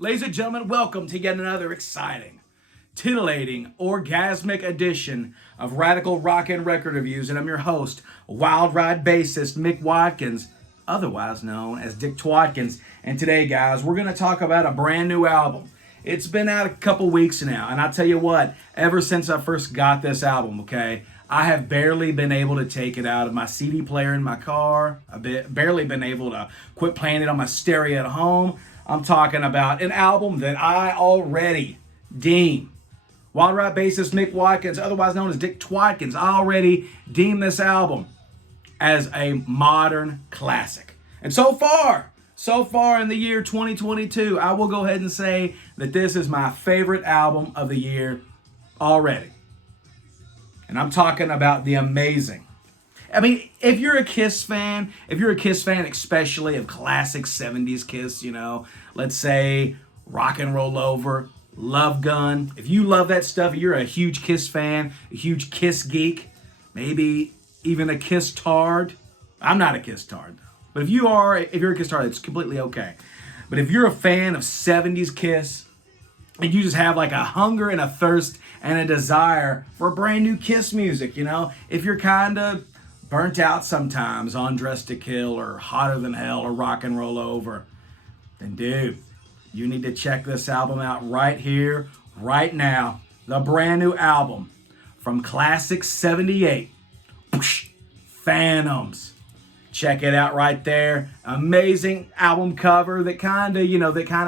Ladies and gentlemen, welcome to yet another exciting, titillating, orgasmic edition of Radical Rockin Record Reviews, and I'm your host, WYLD RYDE bassist Mick Watkins, otherwise known as Dick Twatkins. And today, guys, we're going to talk about a brand new album. It's been out a couple weeks now, and I'll tell you what, ever since I first got this album, okay, I have barely been able to take it out of my CD player in my car. I've barely been able to quit playing it on my stereo at home. I'm talking about an album that I already deem, WYLD RYDE bassist Mick Watkins, otherwise known as Dick Twatkins, I already deem this album as a modern classic. And so far in the year 2022, I will go ahead and say that this is my favorite album of the year already. And I'm talking about the amazing. I mean, if you're a Kiss fan, especially of classic 70s Kiss, you know, let's say Rock and Roll Over, Love Gun. If you love that stuff, you're a huge Kiss fan, a huge Kiss geek, maybe even a Kiss tard. I'm not a Kiss tard, though. But if you're a Kiss tard, it's completely okay. But if you're a fan of 70s Kiss, and you just have like a hunger and a thirst and a desire for brand new Kiss music, you know, if you're kind of burnt out sometimes on Dressed to Kill or Hotter Than Hell or Rock and Roll Over, then dude, you need to check this album out right here, right now. The brand new album from Klassik 78, Phantoms. Check it out right there. Amazing album cover that kind of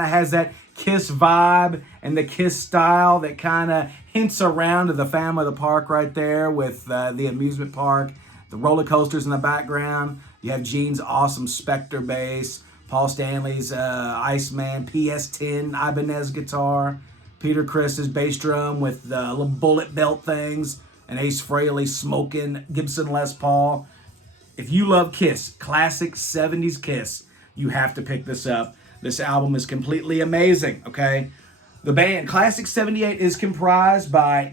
has that Kiss vibe and the Kiss style that kind of hints around to the Phantom of the Park right there with the amusement park, the roller coasters in the background. You have Gene's awesome Spectre bass, Paul Stanley's Iceman PS10 Ibanez guitar, Peter Criss's bass drum with the little bullet belt things, and Acefrehley smoking Gibson Les Paul. If you love Kiss, classic 70s Kiss, you have to pick this up. This album is completely amazing, okay? The band Klassik 78 is comprised by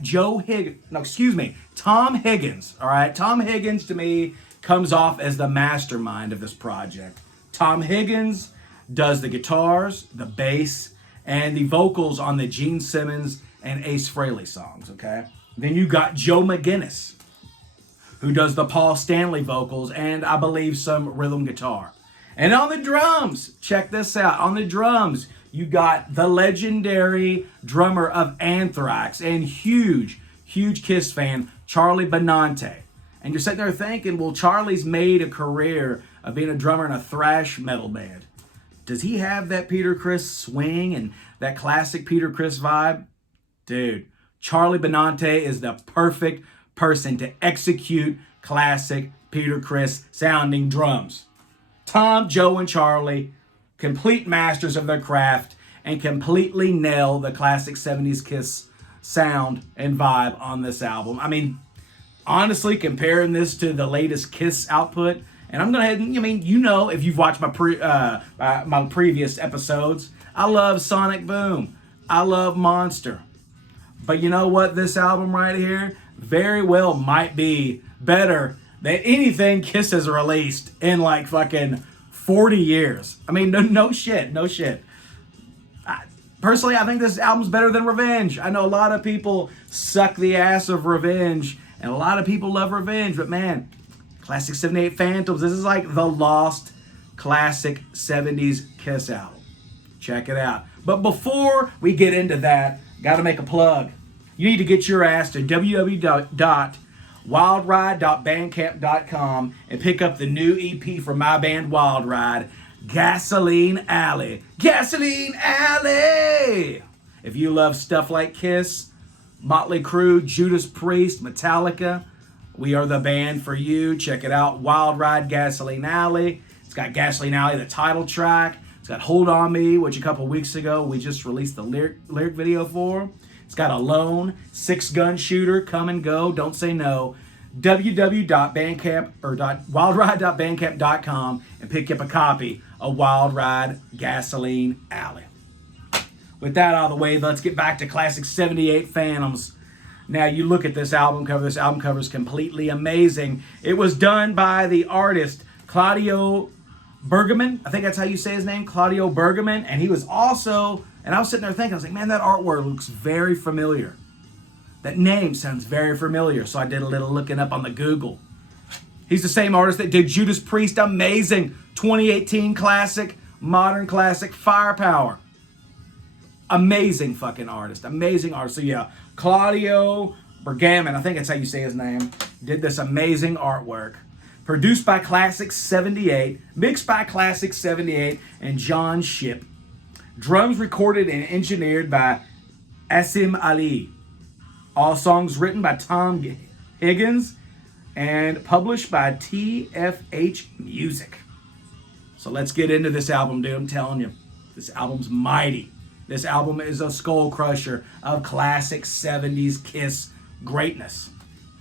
Tom Higgins, all right? Tom Higgins, to me, comes off as the mastermind of this project. Tom Higgins does the guitars, the bass, and the vocals on the Genesimmons and Acefrehley songs, okay? Then you got Joe McGinnis, who does the Paul Stanley vocals and, I believe, some rhythm guitar. And on the drums, check this out. On the drums, you got the legendary drummer of Anthrax and huge Kiss fan, Charlie Benante. And you're sitting there thinking, well, Charlie's made a career of being a drummer in a thrash metal band. Does he have that Peter Criss swing and that classic Peter Criss vibe? Dude, Charlie Benante is the perfect person to execute classic Peter Criss sounding drums. Tom, Joe, and Charlie, complete masters of their craft and completely nail the classic 70s Kiss sound and vibe on this album. I mean, honestly, comparing this to the latest Kiss output, and I'm going to head and, if you've watched my previous episodes, I love Sonic Boom. I love Monster. But you know what? This album right here very well might be better than anything Kiss has released in like fucking 40 years. I mean, no shit. Personally, I think this album's better than Revenge. I know a lot of people suck the ass of Revenge, and a lot of people love Revenge, but man, Klassik 78 Phantoms, this is like the lost classic 70s Kiss album. Check it out. But before we get into that, gotta make a plug. You need to get your ass to www.wyldrade.bandcamp.com and pick up the new EP from my band WYLD RYDE, Gasoline Alley. Gasoline Alley! If you love stuff like Kiss, Motley Crue, Judas Priest, Metallica, we are the band for you. Check it out, WYLD RYDE, Gasoline Alley. It's got Gasoline Alley, the title track. It's got Hold On Me, which a couple weeks ago we just released the lyric video for. It's got Alone, Six Gun Shooter, Come and Go, Don't Say No. www.wyldrade.bandcamp.com and pick up a copy of WYLD RYDE Gasoline Alley. With that out of the way, let's get back to Klassik 78 Phantoms. Now, you look at this album cover. This album cover is completely amazing. It was done by the artist Claudio Bergaman. I think that's how you say his name, Claudio Bergaman. And he was also And I was sitting there thinking, I was like, man, that artwork looks very familiar. That name sounds very familiar. So I did a little looking up on the Google. He's the same artist that did Judas Priest, amazing 2018 classic, modern classic, Firepower. Amazing fucking artist, amazing artist. So yeah, Claudio Bergamin, I think that's how you say his name, did this amazing artwork. Produced by Klassik 78, mixed by Klassik 78 and John Shipp. Drums recorded and engineered by Acefrehley. All songs written by Tom Higgins and published by TFH Music. So let's get into this album, dude. I'm telling you, this album's mighty. This album is a skull crusher of classic 70s Kiss greatness.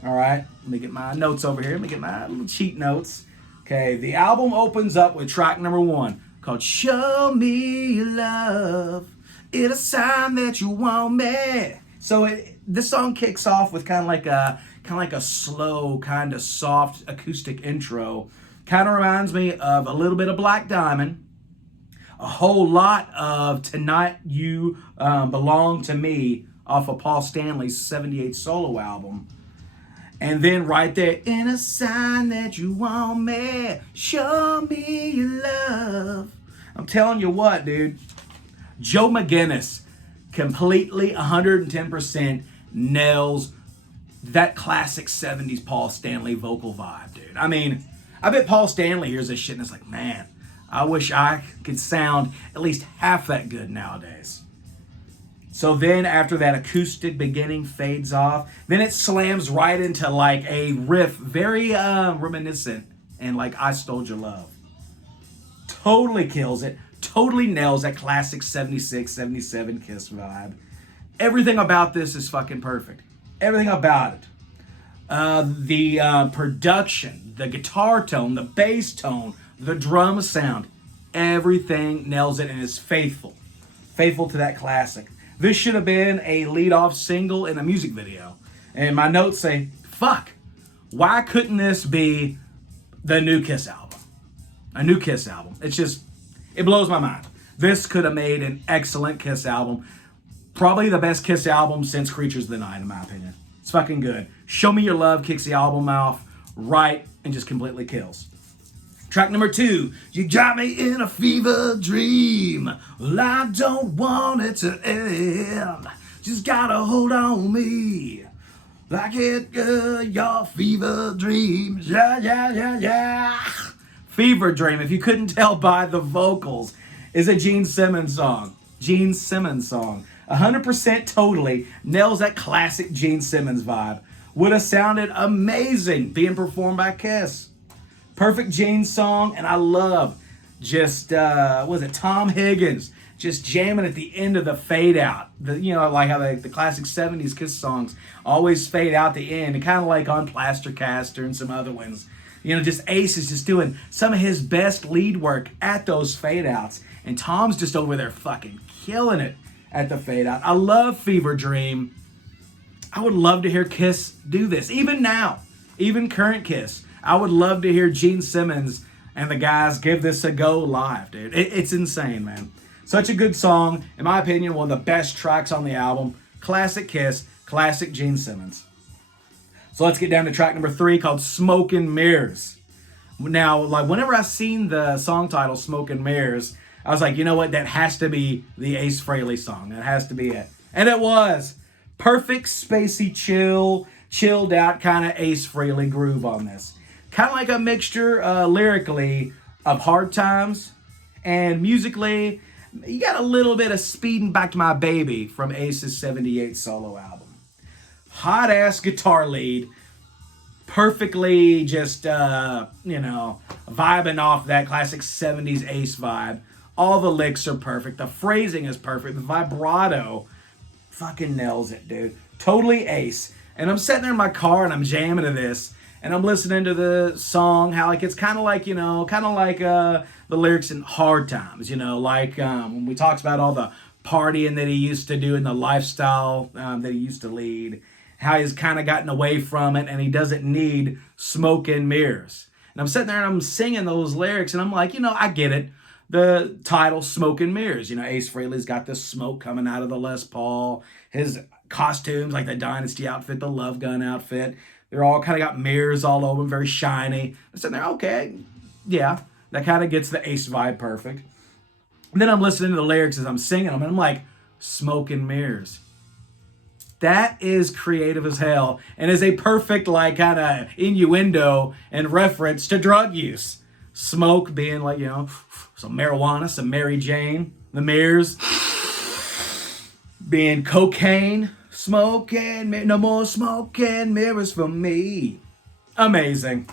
All right, let me get my notes over here. Let me get my little cheat notes. Okay, the album opens up with track number 1 called Show Me Your Love. It's a sign that you want me. So this song kicks off with kind of like a slow, kind of soft acoustic intro. Kind of reminds me of a little bit of Black Diamond. A whole lot of Tonight You Belong to Me off of Paul Stanley's 78 solo album. And then right there, in a sign that you want me, show me your love. I'm telling you what, dude. Joe McGinnis completely 110% nails that classic 70s Paul Stanley vocal vibe, dude. I mean, I bet Paul Stanley hears this shit and is like, man, I wish I could sound at least half that good nowadays. So then after that acoustic beginning fades off, then it slams right into like a riff, very reminiscent and like I Stole Your Love. Totally kills it. Totally nails that classic 76, 77 Kiss vibe. Everything about this is fucking perfect. Everything about it. The production, the guitar tone, the bass tone, the drum sound, everything nails it and is faithful. Faithful to that classic. This should have been a lead-off single in a music video. And my notes say, fuck, why couldn't this be the new Kiss album? A new Kiss album. It's just, it blows my mind. This could have made an excellent Kiss album. Probably the best Kiss album since Creatures of the Night, in my opinion. It's fucking good. Show Me Your Love kicks the album off right and just completely kills. Track number 2, You Got Me in a Fever Dream. Well, I don't want it to end. Just gotta hold on me. Like it, your fever dreams. Yeah, yeah, yeah, yeah. Fever Dream, if you couldn't tell by the vocals, is a Gene Simmons song. Gene Simmons song. 100% totally nails that classic Gene Simmons vibe. Would have sounded amazing being performed by Kiss. Perfect Gene song, and I love just, was it Tom Higgins just jamming at the end of the fade out. You know, like how the classic 70s Kiss songs always fade out the end, and kind of like on Plastercaster and some other ones. You know, just Ace is just doing some of his best lead work at those fade outs, and Tom's just over there fucking killing it at the fade out. I love Fever Dream. I would love to hear Kiss do this, even now, even current Kiss. I would love to hear Gene Simmons and the guys give this a go live, dude. It's insane, man. Such a good song. In my opinion, one of the best tracks on the album. Classic Kiss, classic Gene Simmons. So let's get down to track number 3 called Smoke and Mirrors. Now, like whenever I seen the song title Smoke and Mirrors, I was like, you know what? That has to be the Acefrehley song. That has to be it. And it was. Perfect, spacey, chilled out kind of Acefrehley groove on this. Kind of like a mixture lyrically of Hard Times and musically, you got a little bit of Speeding Back to My Baby from Ace's 78 solo album. Hot ass guitar lead, perfectly just, vibing off that classic 70s Ace vibe. All the licks are perfect. The phrasing is perfect. The vibrato fucking nails it, dude. Totally Ace. And I'm sitting there in my car and I'm jamming to this. And I'm listening to the song, how like it's kind of like the lyrics in Hard Times, like when we talks about all the partying that he used to do and the lifestyle that he used to lead, how he's kind of gotten away from it and he doesn't need smoke and mirrors. And I'm sitting there and I'm singing those lyrics and I'm like, I get it. the title Smoke and Mirrors. You know, Acefrehley's got this smoke coming out of the Les Paul. His costumes, like the Dynasty outfit, the Love Gun outfit, they're all kind of got mirrors all over them, very shiny. I'm sitting there, okay, yeah, that kind of gets the Ace vibe perfect. And then I'm listening to the lyrics as I'm singing them, and I'm like, smoke and mirrors. That is creative as hell, and is a perfect, like, kind of innuendo and reference to drug use. Smoke being like, you know, some marijuana, some Mary Jane. The mirrors being cocaine. Smoking, no more smoking mirrors for me. Amazing.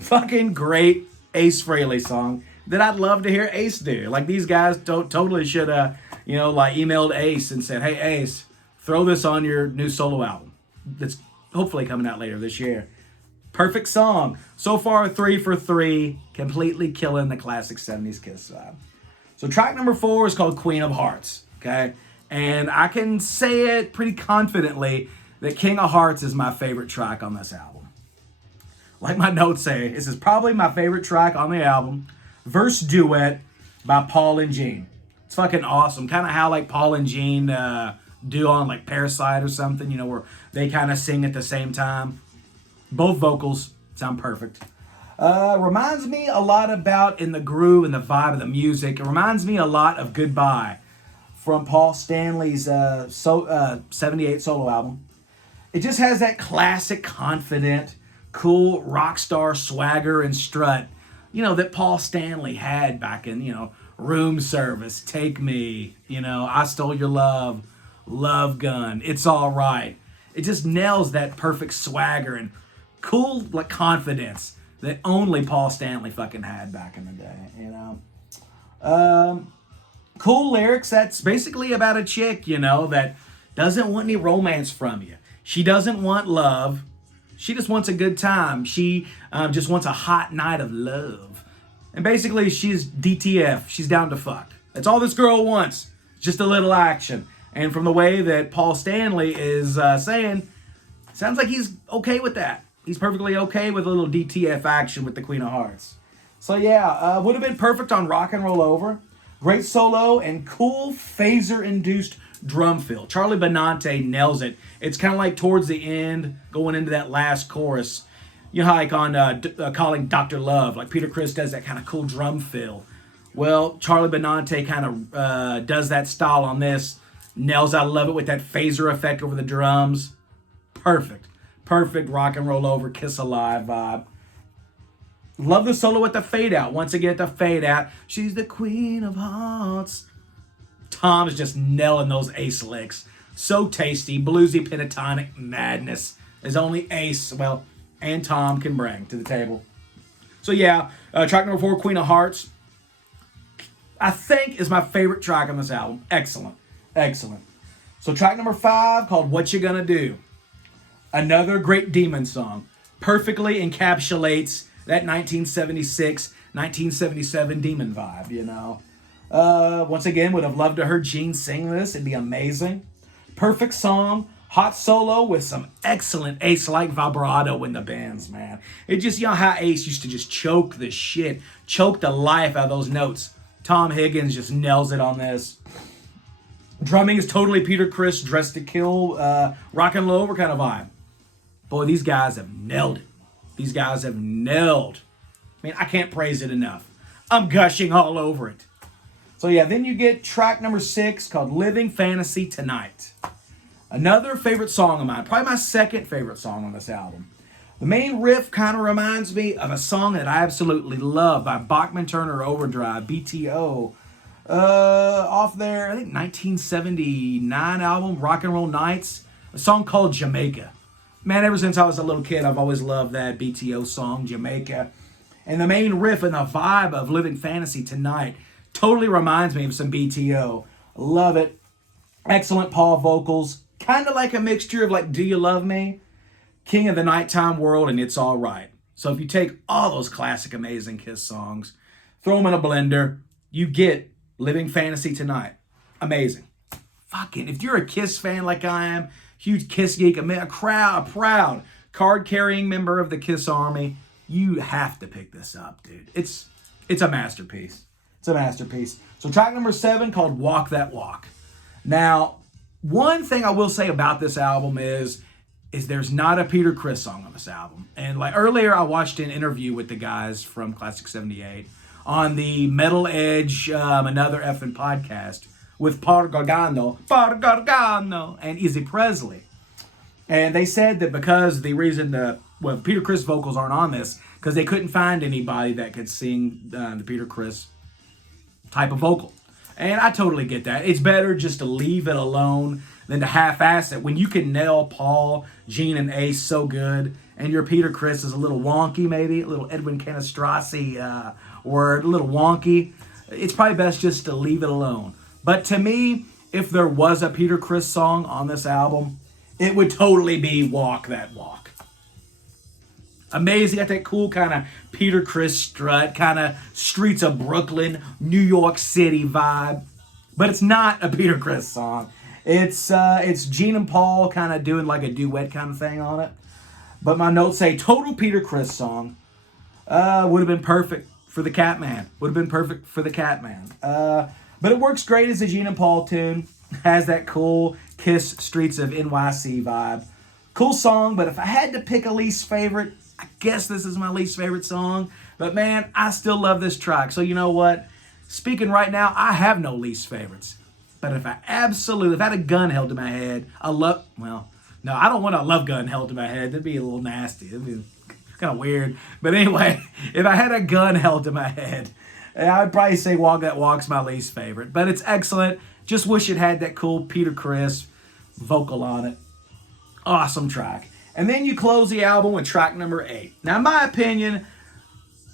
Fucking great Acefrehley song that I'd love to hear Ace do. Like, these guys totally should have, you know, like, emailed Ace and said, hey, Ace, throw this on your new solo album that's hopefully coming out later this year. Perfect song. So far, 3 for 3, completely killing the classic 70s Kiss vibe. So track number 4 is called Queen of Hearts, okay? And I can say it pretty confidently that King of Hearts is my favorite track on this album. Like my notes say, this is probably my favorite track on the album. Verse duet by Paul and Gene. It's fucking awesome. Kind of how like Paul and Gene do on like Parasite or something, you know, where they kind of sing at the same time. Both vocals sound perfect. Reminds me a lot about in the groove and the vibe of the music. It reminds me a lot of Goodbye from Paul Stanley's 78 solo album. It just has that classic, confident, cool rock star swagger and strut, you know, that Paul Stanley had back in, you know, Room Service, Take Me, you know, I Stole Your Love, Love Gun, It's All Right. It just nails that perfect swagger and cool, like, confidence that only Paul Stanley fucking had back in the day, you know. Cool lyrics. That's basically about a chick, you know, that doesn't want any romance from you. She doesn't want love. She just wants a good time. She just wants a hot night of love. And basically, she's DTF. She's down to fuck. That's all this girl wants. Just a little action. And from the way that Paul Stanley is saying, sounds like he's okay with that. He's perfectly okay with a little DTF action with the Queen of Hearts. So yeah, would have been perfect on Rock and Roll Over. Great solo and cool phaser-induced drum fill. Charlie Benante nails it. It's kind of like towards the end, going into that last chorus. You know, like on Calling Dr. Love, like Peter Criss does that kind of cool drum fill. Well, Charlie Benante kind of does that style on this. Nails, I love it with that phaser effect over the drums. Perfect. Perfect Rock and Roll Over, Kiss Alive vibe. Love the solo with the fade out. Once again, the fade out. She's the Queen of Hearts. Tom's just nailing those Ace licks. So tasty, bluesy pentatonic madness as only Ace, well, and Tom can bring to the table. So yeah, track number 4, Queen of Hearts, I think is my favorite track on this album. Excellent. Excellent. So track number 5, called What You Gonna Do. Another great Demon song. Perfectly encapsulates that 1976, 1977 Demon vibe, you know. Once again, would have loved to hear Gene sing this. It'd be amazing. Perfect song. Hot solo with some excellent Ace-like vibrato in the bands, man. It just, you know how Ace used to just choke the shit, choke the life out of those notes. Tom Higgins just nails it on this. Drumming is totally Peter Criss, Dressed to Kill, Rock and Roll Over kind of vibe. Boy, these guys have nailed it. These guys have nailed. I mean, I can't praise it enough. I'm gushing all over it. So yeah, then you get track number 6 called Living Fantasy Tonight. Another favorite song of mine. Probably my second favorite song on this album. The main riff kind of reminds me of a song that I absolutely love by Bachman Turner Overdrive, BTO. Off their, I think, 1979 album, Rock and Roll Nights. A song called Jamaica. Man, ever since I was a little kid, I've always loved that BTO song, Jamaica. And the main riff and the vibe of Living Fantasy Tonight totally reminds me of some BTO. Love it. Excellent Paul vocals. Kind of like a mixture of like Do You Love Me, King of the Nighttime World, and It's All Right. So if you take all those classic amazing Kiss songs, throw them in a blender, you get Living Fantasy Tonight. Amazing. Fucking, if you're a Kiss fan like I am, huge Kiss geek, a proud card-carrying member of the Kiss Army, you have to pick this up, dude. It's a masterpiece. It's a masterpiece. So track number 7 called Walk That Walk. Now, one thing I will say about this album is there's not a Peter Criss song on this album. And like earlier, I watched an interview with the guys from Klassik 78 on the Metal Edge, another effing podcast with Paul Gargano, and Izzy Presley. And they said that because the reason Peter Criss vocals aren't on this, because they couldn't find anybody that could sing the Peter Criss type of vocal. And I totally get that. It's better just to leave it alone than to half-ass it. When you can nail Paul, Gene, and Ace so good, and your Peter Criss is a little wonky maybe, a little Edwin Canestrasi word, a little wonky, it's probably best just to leave it alone. But to me, if there was a Peter Criss song on this album, it would totally be Walk That Walk. Amazing, got that cool kind of Peter Criss strut, kind of streets of Brooklyn, New York City vibe. But it's not a Peter Criss song. It's Gene and Paul kind of doing like a duet kind of thing on it. But my notes say total Peter Criss song would have been perfect for the Catman. Would have been perfect for the Catman. But it works great as a Gene and Paul tune. Has that cool Kiss Streets of NYC vibe. Cool song, but if I had to pick a least favorite, I guess this is my least favorite song. But man, I still love this track. So you know what? Speaking right now, I have no least favorites. But if I had a gun held to my head, I don't want a love gun held to my head. That'd be a little nasty. It'd be kind of weird. But anyway, if I had a gun held to my head, I'd probably say Walk That Walk's my least favorite. But it's excellent. Just wish it had that cool Peter Criss vocal on it. Awesome track. And then you close the album with track number 8. Now, in my opinion,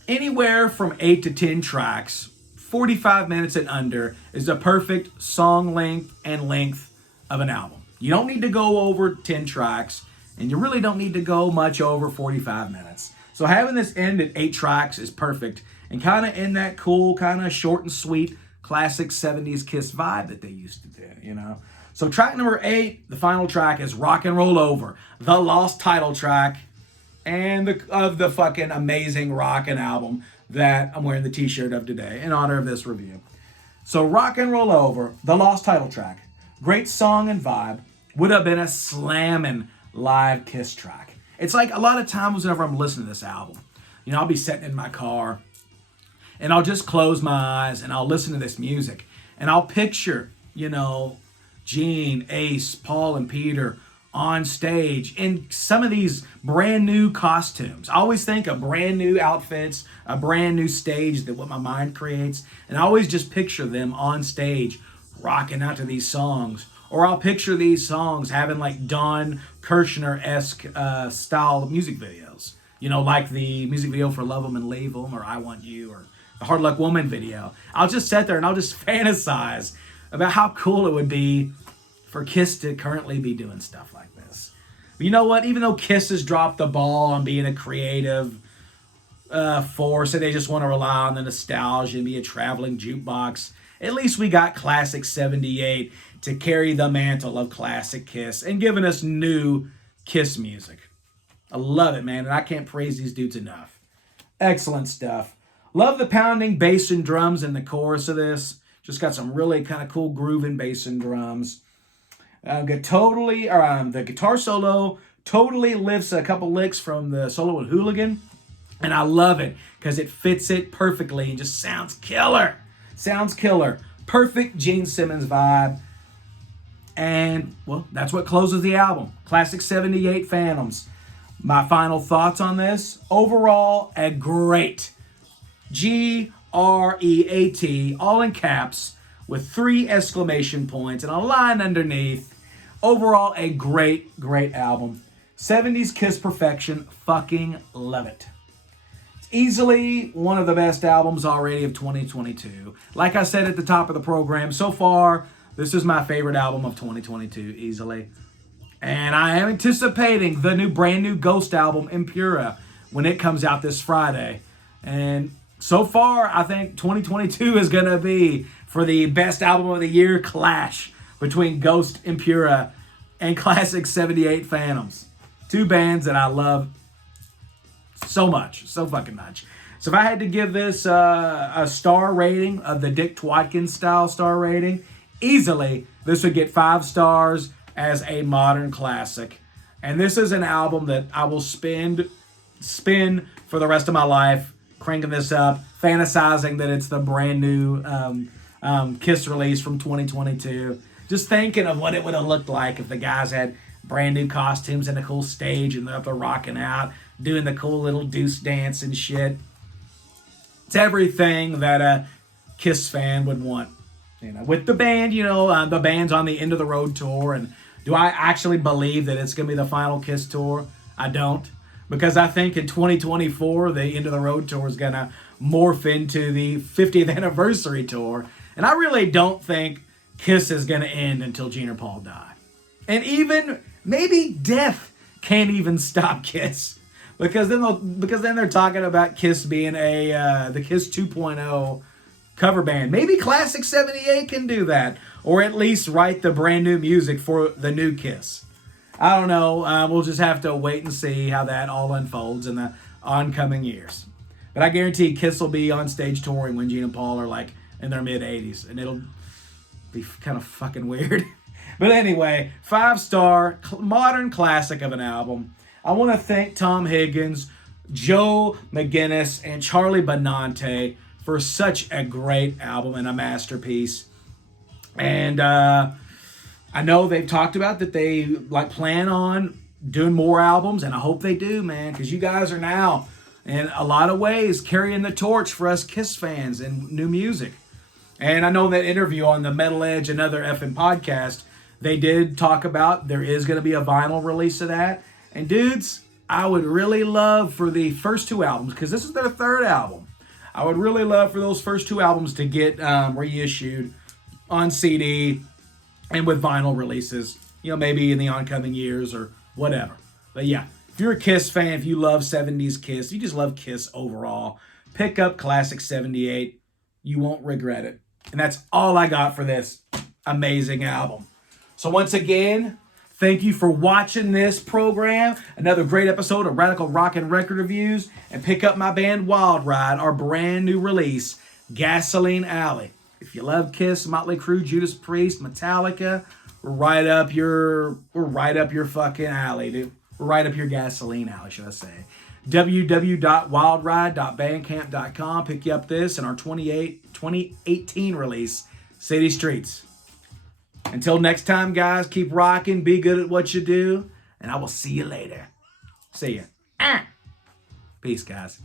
anywhere from 8 to 10 tracks, 45 minutes and under, is the perfect song length and length of an album. You don't need to go over 10 tracks, and you really don't need to go much over 45 minutes. So having this end at 8 tracks is perfect, and kind of in that cool, kind of short and sweet, classic 70s Kiss vibe that they used to do, you know? So track number 8, the final track, is Rock and Roll Over, the lost title track, and of the fucking amazing rockin' album that I'm wearing the t-shirt of today in honor of this review. So Rock and Roll Over, the lost title track, great song and vibe, would have been a slammin' live Kiss track. It's like a lot of times whenever I'm listening to this album, you know, I'll be sitting in my car and I'll just close my eyes and I'll listen to this music and I'll picture, you know, Gene, Ace, Paul, and Peter on stage in some of these brand new costumes. I always think of brand new outfits, a brand new stage that what my mind creates, and I always just picture them on stage rocking out to these songs. Or I'll picture these songs having like Don Kirshner-esque style music videos. You know, like the music video for Love 'Em and Leave 'Em, or I Want You, or the Hard Luck Woman video. I'll just sit there and I'll just fantasize about how cool it would be for Kiss to currently be doing stuff like this. But you know what? Even though Kiss has dropped the ball on being a creative force and they just want to rely on the nostalgia and be a traveling jukebox, at least we got Klassik 78 to carry the mantle of classic Kiss and giving us new Kiss music. I love it, man, and I can't praise these dudes enough. Excellent stuff. Love the pounding bass and drums in the chorus of this. Just got some really kind of cool grooving bass and drums. The guitar solo totally lifts a couple licks from the solo in Hooligan. And I love it because it fits it perfectly and just sounds killer. Sounds killer. Perfect Gene Simmons vibe. And, well, that's what closes the album. Klassik 78 Phantoms. My final thoughts on this. Overall, a great Great, all in caps, with 3 exclamation points and a line underneath. Overall, a great, great album. 70s Kiss perfection. Fucking love it. It's easily one of the best albums already of 2022. Like I said at the top of the program, so far, this is my favorite album of 2022, easily. And I am anticipating the brand new Ghost album, Impura, when it comes out this Friday. And so far, I think 2022 is going to be, for the best album of the year, clash between Ghost, Impura, and Klassik 78 Phantoms. 2 bands that I love so much, so fucking much. So if I had to give this a star rating of the Dick Twatkins style star rating, easily this would get 5 stars as a modern classic. And this is an album that I will spin for the rest of my life, cranking this up, fantasizing that it's the brand new Kiss release from 2022. Just thinking of what it would have looked like if the guys had brand new costumes and a cool stage and they're up there rocking out, doing the cool little deuce dance and shit. It's everything that a Kiss fan would want. With the band, the band's on the End of the Road tour, and do I actually believe that it's going to be the final Kiss tour? I don't. Because I think in 2024, the End of the Road tour is going to morph into the 50th anniversary tour. And I really don't think Kiss is going to end until Gene or Paul die. And even, maybe death can't even stop Kiss. Because then they're talking about Kiss being the Kiss 2.0 cover band. Maybe Klassik 78 can do that. Or at least write the brand new music for the new Kiss. I don't know. We'll just have to wait and see how that all unfolds in the oncoming years. But I guarantee Kiss will be on stage touring when Gene and Paul are like in their mid-80s. And it'll be kind of fucking weird. But anyway, 5-star modern classic of an album. I want to thank Tom Higgins, Joe McGinnis, and Charlie Benante for such a great album and a masterpiece. And I know they've talked about that they plan on doing more albums, and I hope they do, man, because you guys are now, in a lot of ways, carrying the torch for us Kiss fans and new music. And I know that interview on the Metal Edge and Other effing podcast, they did talk about there is going to be a vinyl release of that. And dudes, I would really love for the first 2 albums, because this is their 3rd album, I would really love for those first 2 albums to get reissued on CD and with vinyl releases, maybe in the oncoming years or whatever. But yeah, if you're a Kiss fan, if you love 70s Kiss, you just love Kiss overall, pick up Klassik 78. You won't regret it. And that's all I got for this amazing album. So once again, thank you for watching this program. Another great episode of Radical Rockin Record Reviews. And pick up my band WYLD RYDE, our brand new release, Gasoline Alley. If you love Kiss, Motley Crue, Judas Priest, Metallica, we're right up your fucking alley, dude. We're right up your gasoline alley, should I say. www.wildride.bandcamp.com. Pick you up this and our 2018 release, City Streets. Until next time, guys, keep rocking, be good at what you do, and I will see you later. See ya. Peace, guys.